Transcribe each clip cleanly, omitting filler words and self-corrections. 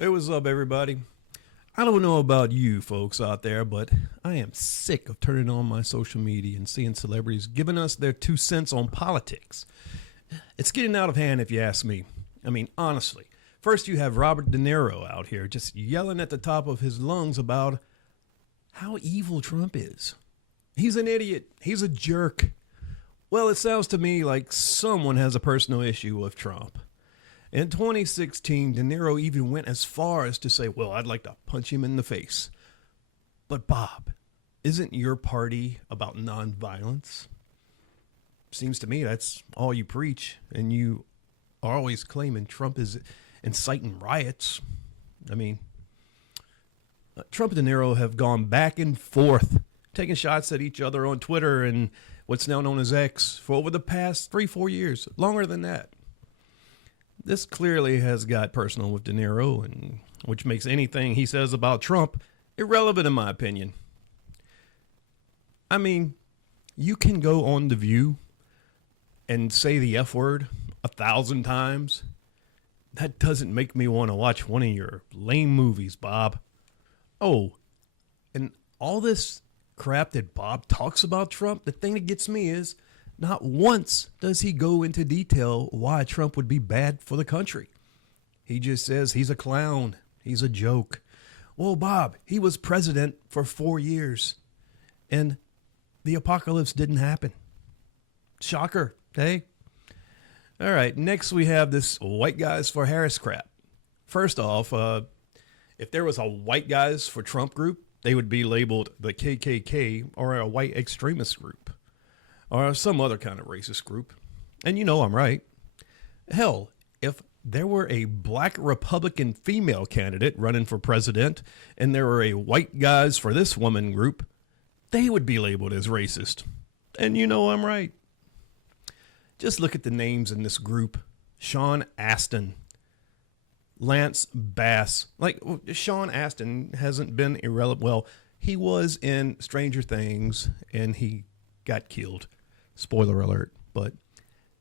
Hey, what's up, everybody? I don't know about you folks out there, but I am sick of turning on my social media and seeing celebrities giving us their 2 cents on politics. It's getting out of hand, if you ask me. I mean, honestly. First, you have Robert De Niro out here just yelling at the top of his lungs about how evil Trump is. He's an idiot. He's a jerk. Well, it sounds to me like someone has a personal issue with Trump. In 2016, De Niro even went as far as to say, well, I'd like to punch him in the face. But Bob, isn't your party about nonviolence? Seems to me that's all you preach, and you are always claiming Trump is inciting riots. I mean, Trump and De Niro have gone back and forth, taking shots at each other on Twitter and what's now known as X for over the past 3-4 years, longer than that. This clearly has got personal with De Niro, and which makes anything he says about Trump irrelevant in my opinion. I mean, you can go on The View and say the F word 1,000 times. That doesn't make me want to watch one of your lame movies, Bob. Oh, and all this crap that Bob talks about Trump, the thing that gets me is not once does he go into detail why Trump would be bad for the country. He just says he's a clown. He's a joke. Well, Bob, he was president for 4 years and the apocalypse didn't happen. Shocker, hey? All right, next we have this white guys for Harris crap. First off, if there was a white guys for Trump group, they would be labeled the KKK or a white extremist group, or some other kind of racist group. And you know I'm right. Hell, if there were a black Republican female candidate running for president and there were a white guys for this woman group, they would be labeled as racist. And you know I'm right. Just look at the names in this group. Sean Astin, Lance Bass. Like, Sean Astin hasn't been irrelevant. Well, he was in Stranger Things and he got killed. Spoiler alert. But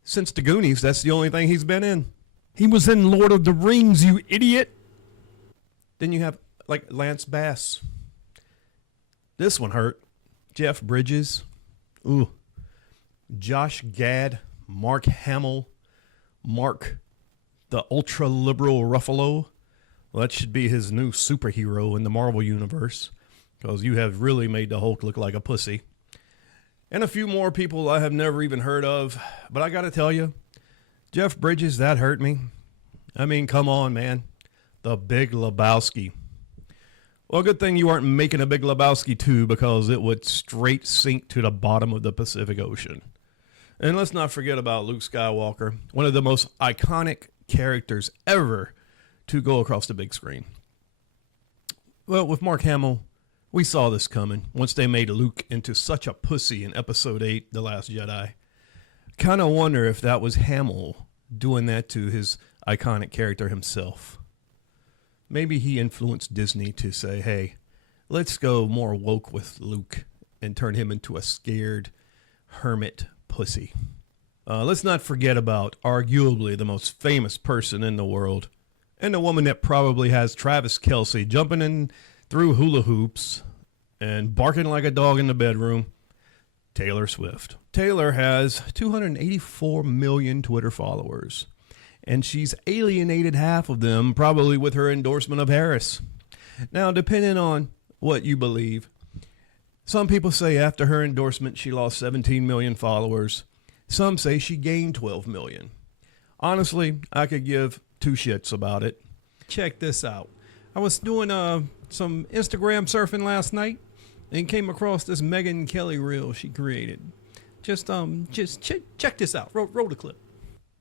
since the Goonies, that's the only thing he's been in. He was in Lord of the Rings, you idiot. Then you have, like, Lance Bass. This one hurt. Jeff Bridges. Ooh. Josh Gad. Mark Hamill. Mark, the ultra-liberal Ruffalo. Well, that should be his new superhero in the Marvel Universe, because you have really made the Hulk look like a pussy. And a few more people I have never even heard of. But I got to tell you, Jeff Bridges, that hurt me. I mean, come on, man. The Big Lebowski. Well, good thing you aren't making a Big Lebowski 2, because it would straight sink to the bottom of the Pacific Ocean. And let's not forget about Luke Skywalker, one of the most iconic characters ever to go across the big screen. Well, with Mark Hamill, we saw this coming once they made Luke into such a pussy in Episode 8, The Last Jedi. Kind of wonder if that was Hamill doing that to his iconic character himself. Maybe he influenced Disney to say, hey, let's go more woke with Luke and turn him into a scared hermit pussy. Let's not forget about arguably the most famous person in the world, and the woman that probably has Travis Kelce jumping in through hula hoops and barking like a dog in the bedroom, Taylor Swift. Taylor has 284 million Twitter followers, and she's alienated half of them, probably with her endorsement of Harris. Now, depending on what you believe, some people say after her endorsement she lost 17 million followers. Some say she gained 12 million. Honestly, I could give two shits about it. Check this out. I was doing some Instagram surfing last night and came across this Megyn Kelly reel she created. Just check this out. Roll the clip.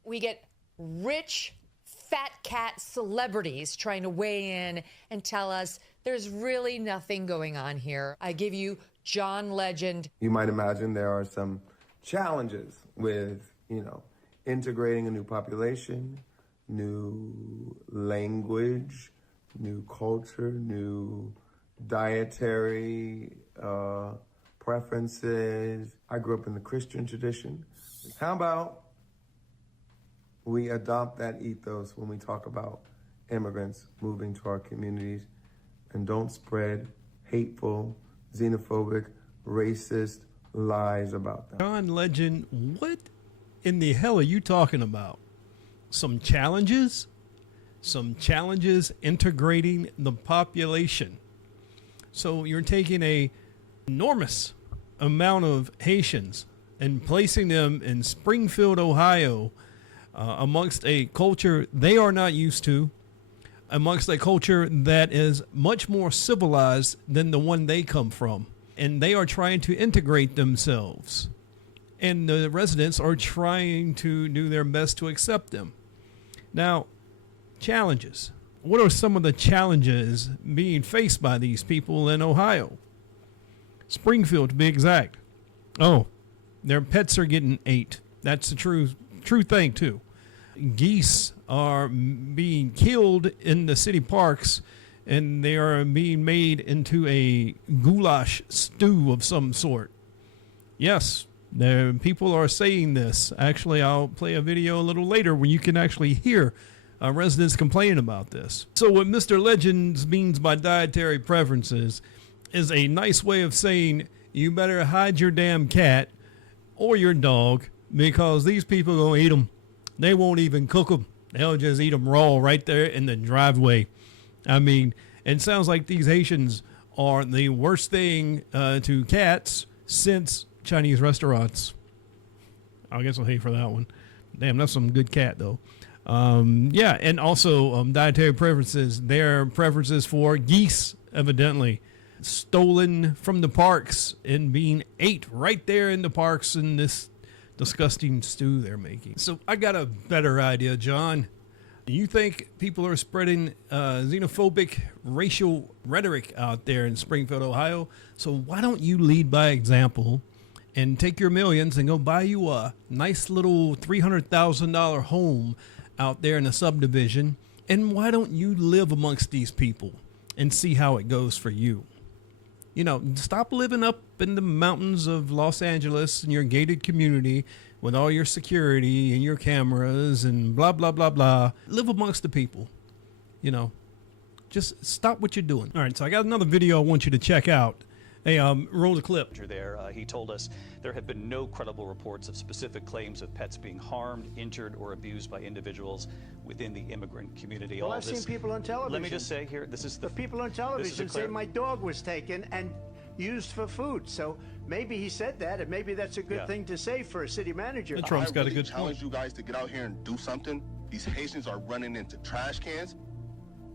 We get rich fat cat celebrities trying to weigh in and tell us there's really nothing going on here. I give you John Legend. You might imagine there are some challenges with, integrating a new population, new language, new culture, new dietary preferences. I grew up in the Christian tradition. How about we adopt that ethos when we talk about immigrants moving to our communities, and don't spread hateful, xenophobic, racist lies about them. John Legend, what in the hell are you talking about? Some challenges? Some challenges integrating the population. So you're taking a enormous amount of Haitians and placing them in Springfield, Ohio, amongst a culture they are not used to, amongst a culture that is much more civilized than the one they come from. And they are trying to integrate themselves. And the residents are trying to do their best to accept them. Now, challenges. What are some of the challenges being faced by these people in Ohio? Springfield, to be exact. Oh, their pets are getting ate. That's the true thing, too. Geese are being killed in the city parks, and they are being made into a goulash stew of some sort. Yes, people are saying this. Actually, I'll play a video a little later where you can actually hear residents complaining about this. So what Mr. Legends means by dietary preferences is a nice way of saying you better hide your damn cat or your dog, because these people are going to eat them. They won't even cook them. They'll just eat them raw right there in the driveway. I mean, it sounds like these Haitians are the worst thing to cats since Chinese restaurants. I guess I'll hate for that one. Damn, that's some good cat, though. Yeah, and also dietary preferences. Their preferences for geese, evidently, stolen from the parks and being ate right there in the parks in this disgusting stew they're making. So I got a better idea, John. You think people are spreading xenophobic racial rhetoric out there in Springfield, Ohio? So why don't you lead by example and take your millions and go buy you a nice little $300,000 home out there in a subdivision? And why don't you live amongst these people and see how it goes for you? You know, stop living up in the mountains of Los Angeles in your gated community with all your security and your cameras and blah, blah, blah, blah. Live amongst the people. You know, just stop what you're doing. All right, so I got another video I want you to check out. Hey, roll the clip. There, he told us there have been no credible reports of specific claims of pets being harmed, injured, or abused by individuals within the immigrant community. Well, I've seen people on television. Let me just say here, this is the people on television say my dog was taken and used for food. So maybe he said that, and maybe that's a good thing to say for a city manager. Trump's got a good challenge point. You guys to get out here and do something. These Haitians are running into trash cans.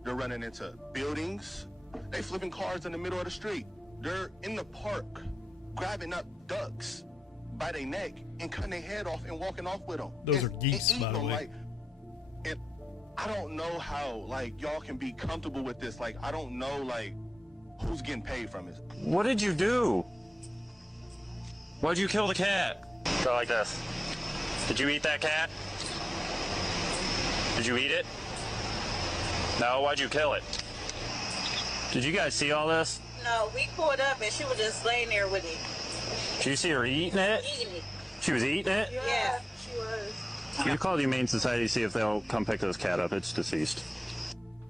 They're running into buildings. They flipping cars in the middle of the street. They're in the park grabbing up ducks by their neck and cutting their head off and walking off with them. Those are geese, by the way. Like, and I don't know how, like, y'all can be comfortable with this. Like, I don't know, like, who's getting paid from it. What did you do? Why'd you kill the cat? Go like this. Did you eat that cat? Did you eat it? No, why'd you kill it? Did you guys see all this? No, we pulled up and she was just laying there with it. Did you see her eating it? Eating it. She was eating it? Yeah, she was. You call the Humane Society, see if they'll come pick this cat up. It's deceased.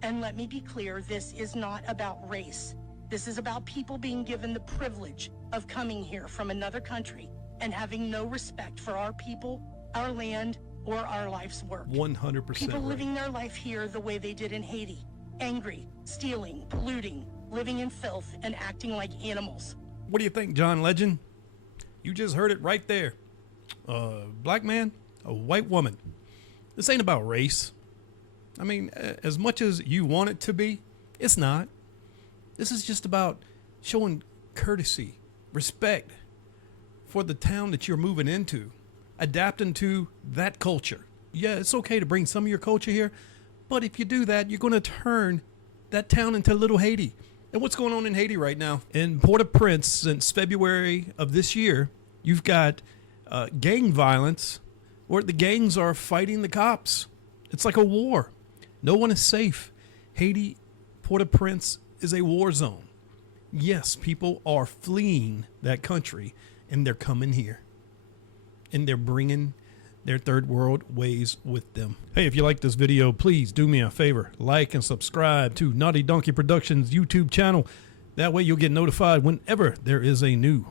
And let me be clear, this is not about race. This is about people being given the privilege of coming here from another country and having no respect for our people, our land, or our life's work. 100%. People living their life here the way they did in Haiti. Angry, stealing, polluting, living in filth, and acting like animals. What do you think, John Legend? You just heard it right there. A black man, a white woman. This ain't about race. I mean, as much as you want it to be, it's not. This is just about showing courtesy, respect for the town that you're moving into, adapting to that culture. Yeah, it's okay to bring some of your culture here, but if you do that, you're going to turn that town into little Haiti. And what's going on in Haiti right now? In Port-au-Prince, since February of this year, you've got gang violence where the gangs are fighting the cops. It's like a war. No one is safe. Haiti, Port-au-Prince is a war zone. Yes, people are fleeing that country, and they're coming here. And they're bringing their third world ways with them. Hey, if you like this video, please do me a favor. Like and subscribe to Naughty Donkey Productions YouTube channel. That way you'll get notified whenever there is a new